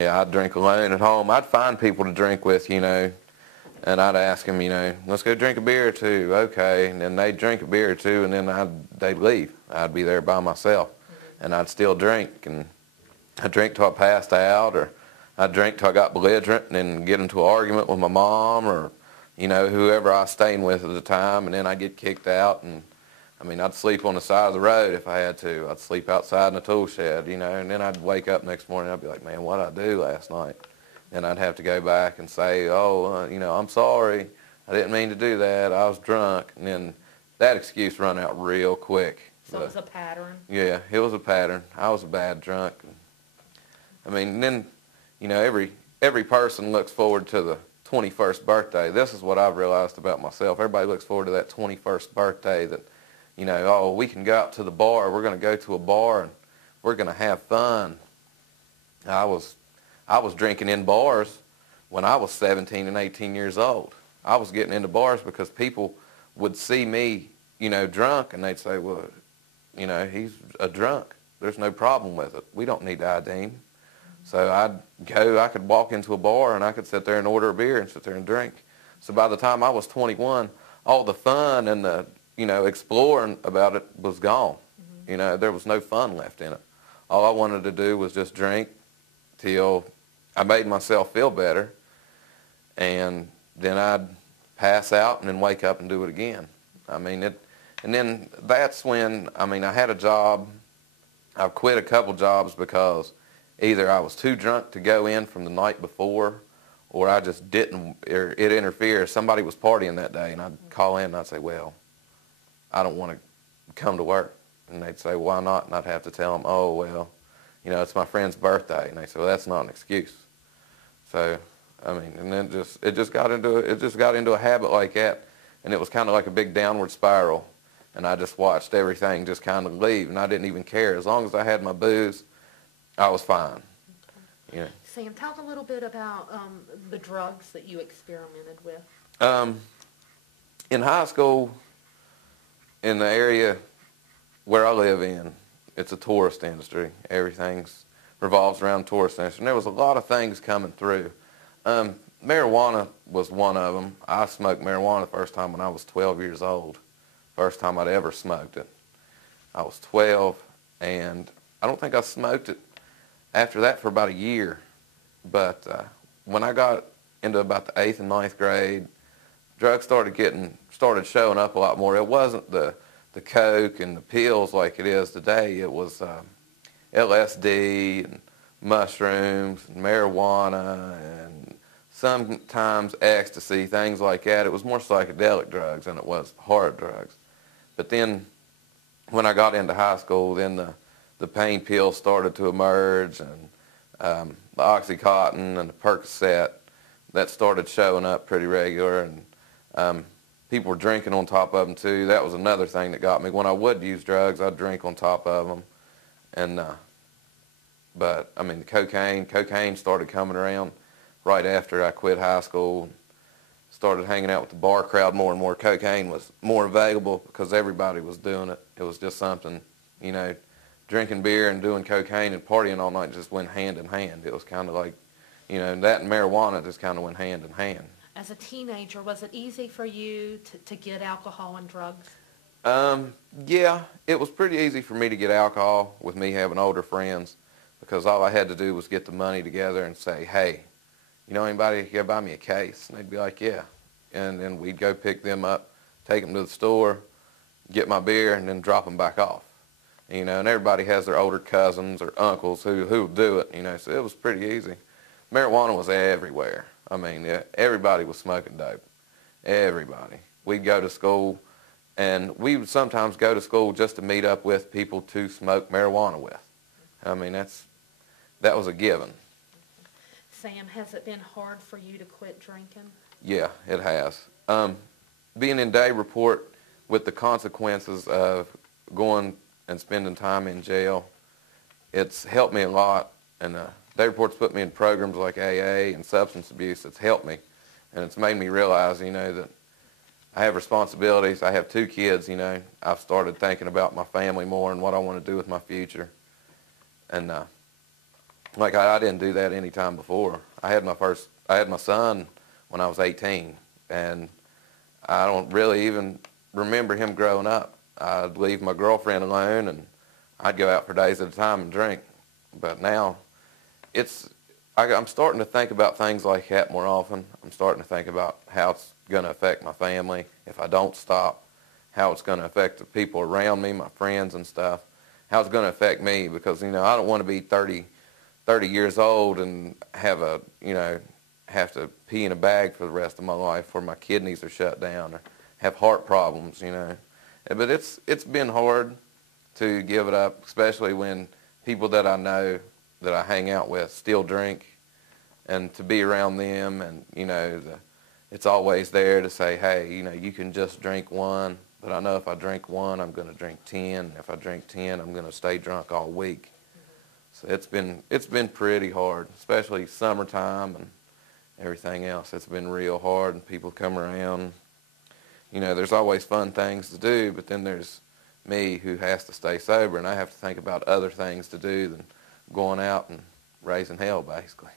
Yeah, I'd drink alone at home. I'd find people to drink with, and I'd ask them, let's go drink a beer or two. Okay, and then they'd drink a beer or two, and then they'd leave. I'd be there by myself, and I'd still drink, and I'd drink till I passed out, or I'd drink till I got belligerent and then get into an argument with my mom or, whoever I was staying with at the time, and then I'd get kicked out, and I'd sleep on the side of the road if I had to. I'd sleep outside in a tool shed, and then I'd wake up next morning and I'd be like, man, what did I do last night? And I'd have to go back and say, I'm sorry. I didn't mean to do that. I was drunk. And then that excuse run out real quick. So it was a pattern? Yeah, it was a pattern. I was a bad drunk. Then, every person looks forward to the 21st birthday. This is what I've realized about myself. Everybody looks forward to that 21st birthday that, we can go out to the bar. We're going to go to a bar and we're going to have fun. I was drinking in bars when I was 17 and 18 years old. I was getting into bars because people would see me, drunk, and they'd say, well, he's a drunk. There's no problem with it. We don't need to ID him. So I could walk into a bar and I could sit there and order a beer and sit there and drink. So by the time I was 21, all the fun and the, exploring about it was gone. Mm-hmm. There was no fun left in it. All I wanted to do was just drink till I made myself feel better, and then I'd pass out and then wake up and do it again. And then that's when, I had a job. I quit a couple jobs because either I was too drunk to go in from the night before, or I just didn't, or it interfered. Somebody was partying that day, and I'd call in and I'd say, well, I don't want to come to work. And they'd say, why not? And I'd have to tell them, oh, well, it's my friend's birthday. And they say, well, that's not an excuse. So, and then it just got into a habit like that, and it was kind of like a big downward spiral. And I just watched everything just kind of leave, and I didn't even care. As long as I had my booze, I was fine. Okay. Sam, talk a little bit about the drugs that you experimented with. In high school, in the area where I live in, it's a tourist industry. Everything revolves around tourist industry. And there was a lot of things coming through. Marijuana was one of them. I smoked marijuana the first time when I was 12 years old. First time I'd ever smoked it. I was 12, and I don't think I smoked it after that for about a year. But when I got into about the 8th and 9th grade, drugs started showing up a lot more. It wasn't the coke and the pills like it is today. It was LSD and mushrooms and marijuana and sometimes ecstasy, things like that. It was more psychedelic drugs than it was hard drugs. But then when I got into high school, then the pain pills started to emerge, and the Oxycontin and the Percocet, that started showing up pretty regular, and people were drinking on top of them too. That was another thing that got me. When I would use drugs, I'd drink on top of them. And but the cocaine started coming around right after I quit high school. Started hanging out with the bar crowd more and more. Cocaine was more available because everybody was doing it. It was just something, drinking beer and doing cocaine and partying all night just went hand in hand. It was kind of like, that and marijuana just kind of went hand in hand. As a teenager, was it easy for you to get alcohol and drugs? Yeah, it was pretty easy for me to get alcohol with me having older friends, because all I had to do was get the money together and say, hey, anybody here buy me a case? And they'd be like, yeah. And then we'd go pick them up, take them to the store, get my beer, and then drop them back off. And everybody has their older cousins or uncles who do it, so it was pretty easy. Marijuana was everywhere. Everybody was smoking dope. Everybody. We'd go to school, and we would sometimes go to school just to meet up with people to smoke marijuana with. That was a given. Sam, has it been hard for you to quit drinking? Yeah, it has. Being in day report with the consequences of going and spending time in jail, it's helped me a lot. And day report's put me in programs like AA and substance abuse. It's helped me. And it's made me realize, that I have responsibilities. I have 2 kids, I've started thinking about my family more and what I want to do with my future. And Like I didn't do that any time before. I had my son when I was 18, and I don't really even remember him growing up. I'd leave my girlfriend alone, and I'd go out for days at a time and drink. But now, I'm starting to think about things like that more often. I'm starting to think about how it's going to affect my family if I don't stop, how it's going to affect the people around me, my friends and stuff, how it's going to affect me, because, I don't want to be 30 years old and have to pee in a bag for the rest of my life, where my kidneys are shut down or have heart problems, But it's been hard to give it up, especially when people that I know, that I hang out with, still drink, and to be around them, and it's always there to say, hey, you can just drink one, but I know if I drink one, I'm going to drink 10. If I drink 10, I'm going to stay drunk all week. So it's been pretty hard, especially summertime and everything else. It's been real hard, and people come around. There's always fun things to do, but then there's me who has to stay sober, and I have to think about other things to do than going out and raising hell, basically.